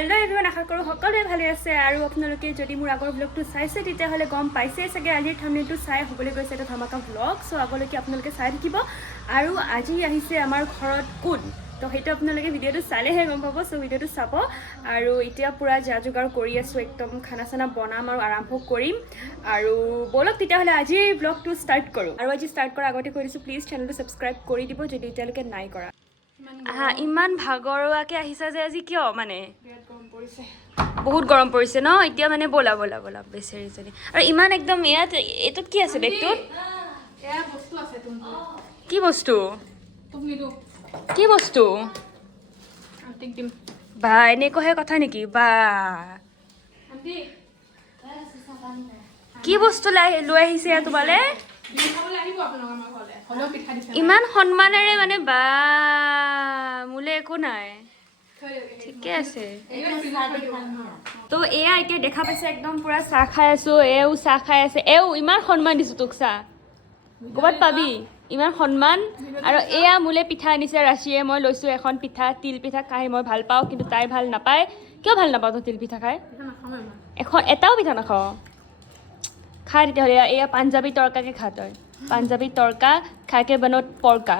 Hello' everyone, আশা কৰোঁ সকলোৱে ভালে আছে আৰু আপোনালোকে যদি মোৰ আগৰ ব্লগটো চাইছে তেতিয়াহ'লে গম পাইছে চাগে আজিৰ থাম্বনেইলটো চাই হ'বলৈ গৈছে এটা ধামাকা ব্লগ। চ' আগলৈকে আপোনালোকে চাই থাকিব। আৰু আজি আহিছে আমাৰ ঘৰত কোন, তো সেইটো আপোনালোকে ভিডিঅ'টো চালেহে গম পাব। চ' ভিডিঅ'টো চাব আৰু এতিয়া পূৰা যা যোগাৰ কৰি আছোঁ, একদম খানা চানা বনাম আৰু আৰম্ভ কৰিম। আৰু ব'লক তেতিয়াহ'লে আজিৰ ব্লগটো ষ্টাৰ্ট কৰোঁ। আৰু আজি ষ্টাৰ্ট কৰাৰ আগতে কৈ দিছোঁ, প্লিজ চেনেলটো ছাবস্ক্ৰাইব কৰি দিব যদি এতিয়ালৈকে নাই কৰা। ইমান ভাগৰুৱাকৈ আহিছা যে আজি কিয়? মানে বহুত গৰম পৰিছে ন এতিয়া, মানে ব'লা ব'লা ব'লা বেচেৰীজনী। আৰু ইমান একদম ইয়াত এইটোত কি আছে বেগটোত? কি বস্তু? কি বস্তু? বা এনেকুৱাহে কথা নেকি? বা কি বস্তু লৈ আহিছে ইয়াত তোমালে? ইমান সন্মানেৰে মানে বা মোলে একো নাই, ঠিকে আছে। তো এয়া এতিয়া দেখা পাইছে একদম পুৰা চাহ খাই আছো, এও চাহ খাই আছে। এও ইমান সন্মান দিছো তোক, চাহ ক'ৰবাত পাবি ইমান সন্মান। আৰু এয়া মোলে পিঠা আনিছে ৰাশিয়ে, মই লৈছো এখন পিঠা, তিল পিঠা খাই মই ভাল পাওঁ, কিন্তু তাই ভাল নাপায়। কিয় ভাল নাপাওঁ তই তিল পিঠা খাই? এখন এটাও পিঠা নাখাওঁ? খাই তেতিয়াহ'লে এয়া পাঞ্জাবী তৰকাকে খা তই, পাঞ্জাবী তৰকা খাকে বনত পৰকা।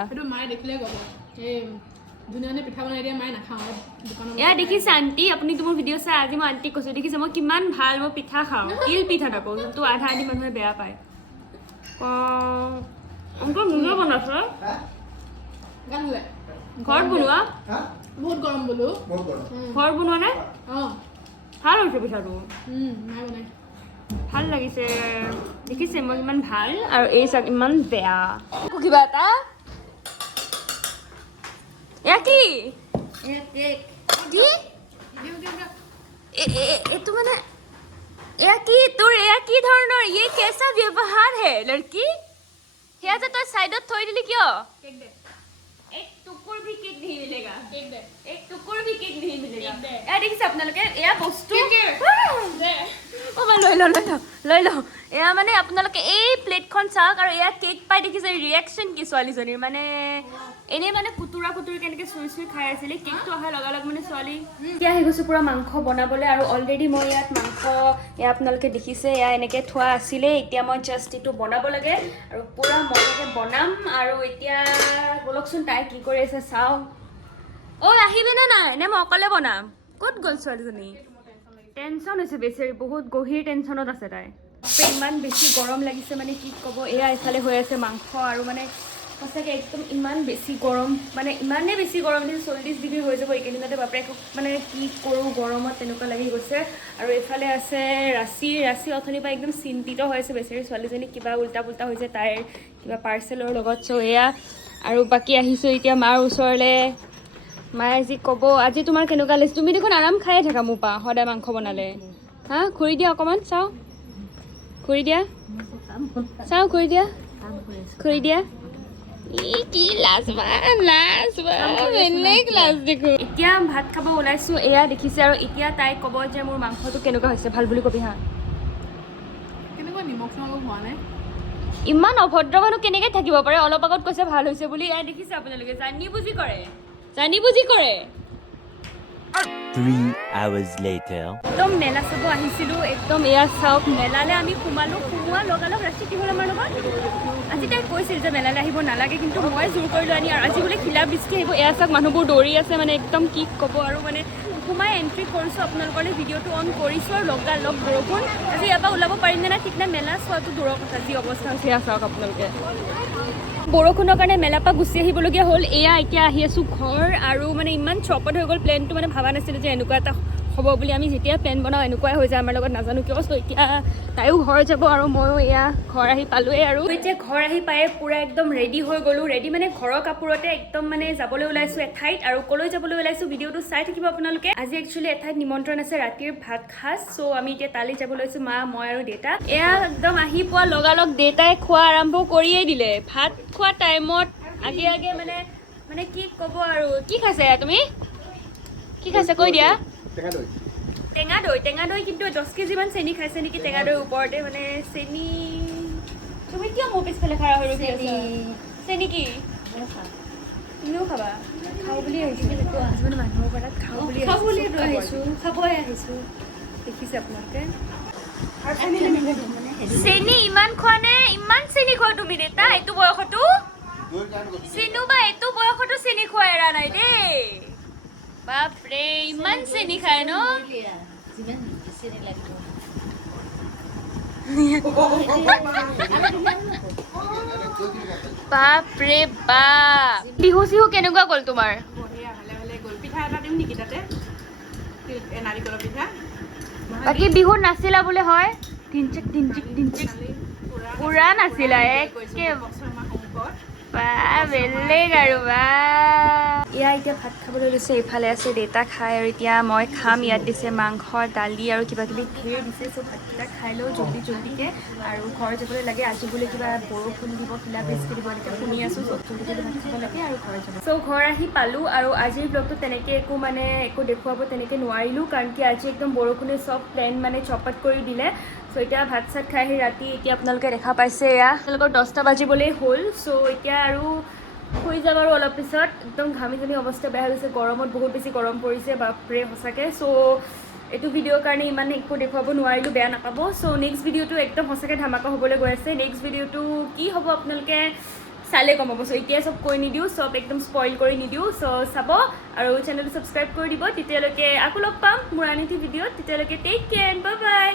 এয়া দেখিছে আণ্টি, আপুনিতো মোৰ ভিডিঅ' চাই, আজি মই আণ্টিক কৈছোঁ দেখিছে মই কিমান ভাল, মই পিঠা খাওঁ, তিল পিঠা নাপাওঁ, যোনটো আধা আধি মানুহে বেয়া পায়। অংকল নিজে বনাইছে, ঘৰত বনোৱা? বহুত গৰম বোলো, ঘৰত বনোৱা নে? ভাল হৈছে পিঠাটো, ভাল লাগিছে। দেখিছে মই ইমান ভাল আৰু এই চাক ইমান বেয়া। কিবা এটা এয়া কি? এইটো মানে এয়া কি তোৰ? এয়া কি ধৰণৰ? ये कैसा व्यवहार है लड़की? সেয়া যে তই সাইডত থৈ দিলি কিয়? एक टुकुर भी केक नहीं मिलेगा, एक टुकुर भी केक नहीं मिलेगा। এয়া দেখিছে আপোনালোকে এয়া বস্তু লৈ লওঁ। এয়া মানে আপোনালোকে এই প্লেটখন চাওক আৰু এয়া কেক পাই দেখিছে ৰিয়েকশ্যন কি ছোৱালীজনীৰ, মানে এনেই মানে কুতুৰা কুতুৰি কেনেকৈ চুই চুই খাই আছিলে, কেকটো অহাৰ লগালগ মানে ছোৱালী। এতিয়া আহি গৈছোঁ পূৰা মাংস বনাবলৈ, আৰু অলৰেডি মই ইয়াত মাংস এয়া আপোনালোকে দেখিছে এয়া এনেকৈ থোৱা আছিলে। এতিয়া মই জাষ্ট এইটো বনাব লাগে আৰু পূৰা মজাকৈ বনাম। আৰু এতিয়া বলকচোন তাই কি কৰি আছে চাওঁ। অ' আহিবিনে নাই নে মই অকলে বনাম? ক'ত গ'ল ছোৱালীজনী? টেনশ্যন হৈছে বেচেৰি, বহুত গভীৰ টেনশ্যনত আছে তাই। ইমান বেছি গৰম লাগিছে মানে কি ক'ব। এয়া এফালে হৈ আছে মাংস, আৰু মানে সঁচাকৈ একদম ইমান বেছি গৰম, মানে ইমানেই বেছি গৰম দিছে 40 ডিগ্ৰী হৈ যাব এইকেইদিনতে। বাপৰে মানে কি কৰোঁ গৰমত তেনেকুৱা লাগি গৈছে। আৰু এইফালে আছে ৰাচি অথনিৰ পৰা একদম চিন্তিত হৈ আছে বেচেৰি ছোৱালীজনী, কিবা উল্টা পুল্টা হৈছে তাইৰ কিবা পাৰ্চেলৰ লগত। চ' এয়া আৰু বাকী আহিছোঁ এতিয়া মাৰ ওচৰলৈ। মায়ে আজি ক'ব আজি তোমাৰ কেনেকুৱা লাগিছে? তুমি দেখোন আৰাম খায়ে থাকা মোৰ পৰা সদায় মাংস বনালে। হা খুৰি দিয়া অকণমান চাওঁ, খুৰি দিয়া চাওঁ, খুৰি দিয়া, খুৰি দিয়া। কি লাজ বেলেগ লাজ দেখো। এতিয়া ভাত খাব ওলাইছোঁ, এয়া দেখিছে। আৰু এতিয়া তাই ক'ব যে মোৰ মাংসটো কেনেকুৱা হৈছে, ভাল বুলি কবি হা। ইমান অভদ্ৰ মানুহ কেনেকৈ থাকিব পাৰে? অলপ আগত কৈছে ভাল হৈছে বুলি। এয়া দেখিছে আপোনালোকে, জানি বুজি কৰে। 3 hours later. একদম মেলা চাব আহিছিলোঁ, একদম এয়া চাওক মেলালৈ আমি সোমোৱা লগালগ ৰাতি কি হ'ল আমাৰ লগত। আজি তাই কৈছিল যে মেলালৈ আহিব নালাগে, কিন্তু মই জোৰ কৰিলোঁ আনি। আৰু আজি বোলে খিলা বৃষ্টি আহিব। এয়া চাওক মানুহবোৰ দৌৰি আছে, মানে একদম কি ক'ব। আৰু মানে সোমাই এণ্ট্ৰি কৰিছোঁ, আপোনালোকলৈ ভিডিঅ'টো অন কৰিছোঁ, আৰু লগালগ বৰষুণ। আজি ইয়াৰ পৰা ওলাব পাৰিম নে নাই ঠিক নাই, মেলা চোৱাটো দূৰৰ কথা, যি অৱস্থা হৈছে এয়া চাওক আপোনালোকে। বৰষুণৰ কাৰণে মেলাৰ পৰা গুচি আহিবলগীয়া হ'ল। এয়া এতিয়া আহি আছোঁ ঘৰ, আৰু মানে ইমান চপত হৈ গ'ল প্লেনটো, মানে ভাবা নাছিলোঁ যে এনেকুৱা এটা হ'ব বুলি। আমি যেতিয়া প্লেন বনাওঁ এনেকুৱাই হৈ যায় আমাৰ লগত, নাজানো কিয়। চ' এতিয়া তাইও ঘৰ যাব আৰু ময়ো এয়া ঘৰ আহি পালোৱেই। আৰু এতিয়া ঘৰ আহি পায়ে পূৰা একদম ৰেডি হৈ গ'লোঁ। ৰেডি মানে ঘৰৰ কাপোৰতে একদম মানে যাবলৈ ওলাইছোঁ এঠাইত। আৰু ক'লৈ যাবলৈ ওলাইছোঁ ভিডিঅ'টো চাই থাকিব আপোনালোকে। আজি একচুৱেলি এঠাইত নিমন্ত্ৰণ আছে, ৰাতিৰ ভাত সাজ। চ' আমি এতিয়া তালৈ যাব লৈছোঁ, মা, মই আৰু দেউতা। এয়া একদম আহি পোৱা লগালগ দেউতাই খোৱা আৰম্ভ কৰিয়েই দিলে। ভাত খোৱা টাইমত আগে মানে কি ক'ব আৰু। কি খাইছে তুমি? কি খাইছে কৈ দিয়া? টেঙা দৈ কিন্তু 10 কেজিমান চেনি খাইছে নেকি টেঙা দৈৰ ওপৰতে। মানে চেনি, তুমি কিয় মোৰ পিছফালে খাৰা হৈ ৰখি আছা? চেনি কি তুমিও খাবা? খাওঁ বুলি আহিছোঁ কিছুমান মানুহৰ ঘৰত খাওঁ বুলি খাবই আহিছোঁ দেখিছে আপোনালোকে চেনি ইমান খোৱা নে ইমান চেনি খোৱা তুমি দেতা এইটো বয়সতো চিনু বা এইটো বয়সতো চেনি খোৱা এৰা নাই দেই বাপৰে ইমান চেনি খায় ন বাপৰে বাপ বিহু চিহু কেনেকুৱা গ'ল তোমাৰ বাকী বিহুত নাচিলা বোলে হয় তিনচিক পুৰা নাচিলা একে বা বেলেগ আৰু বা এয়া এতিয়া ভাত খাবলৈ লৈছে এইফালে আছে দেউতা খাই আৰু এতিয়া মই খাম ইয়াত দিছে মাংস দালি আৰু কিবা কিবি ধেৰ দিছে চ' ভাতকেইটা খাই লওঁ জল্দিকে আৰু ঘৰ যাবলৈ লাগে আজি বোলে কিবা বৰষুণ দিব শিলা বৃষ্টি দিব এনেকৈ শুনি আছোঁ চ' জল্দি ভাত খাব লাগে আৰু ঘৰ যাব চ' ঘৰ আহি পালোঁ আৰু আজিৰ ব্লগটো তেনেকৈ একো দেখুৱাব তেনেকৈ নোৱাৰিলোঁ কাৰণ কি আজি একদম বৰষুণে চব প্লেন মানে চপাত কৰি দিলে চ' এতিয়া ভাত চাত খাই আহি ৰাতি এতিয়া আপোনালোকে দেখা পাইছে এয়া আপোনালোকৰ 10টা বাজিবলৈ হ'ল চ' এতিয়া আৰু শুই যাম আৰু অলপ পিছত একদম ঘামি অৱস্থা বেয়া হৈ গৈছে গৰমত বহুত বেছি গৰম পৰিছে বাপৰে সঁচাকৈ চ' এইটো ভিডিঅ'ৰ কাৰণে ইমান একো দেখুৱাব নোৱাৰিলোঁ বেয়া নাপাব চ' নেক্সট ভিডিঅ'টো একদম সঁচাকৈ ধামাকা হ'বলৈ গৈ আছে নেক্সট ভিডিঅ'টো কি হ'ব আপোনালোকে চালে গম পাব চ' এতিয়াই চব কৈ নিদিওঁ চব একদম স্পইল কৰি নিদিওঁ চ' চাব আৰু চেনেলটো ছাবস্ক্ৰাইব কৰি দিব তেতিয়ালৈকে আকৌ লগ পাম মোৰ আন এটি ভিডিঅ'ত তেতিয়ালৈকে টেক কেয়াৰ বাই বাই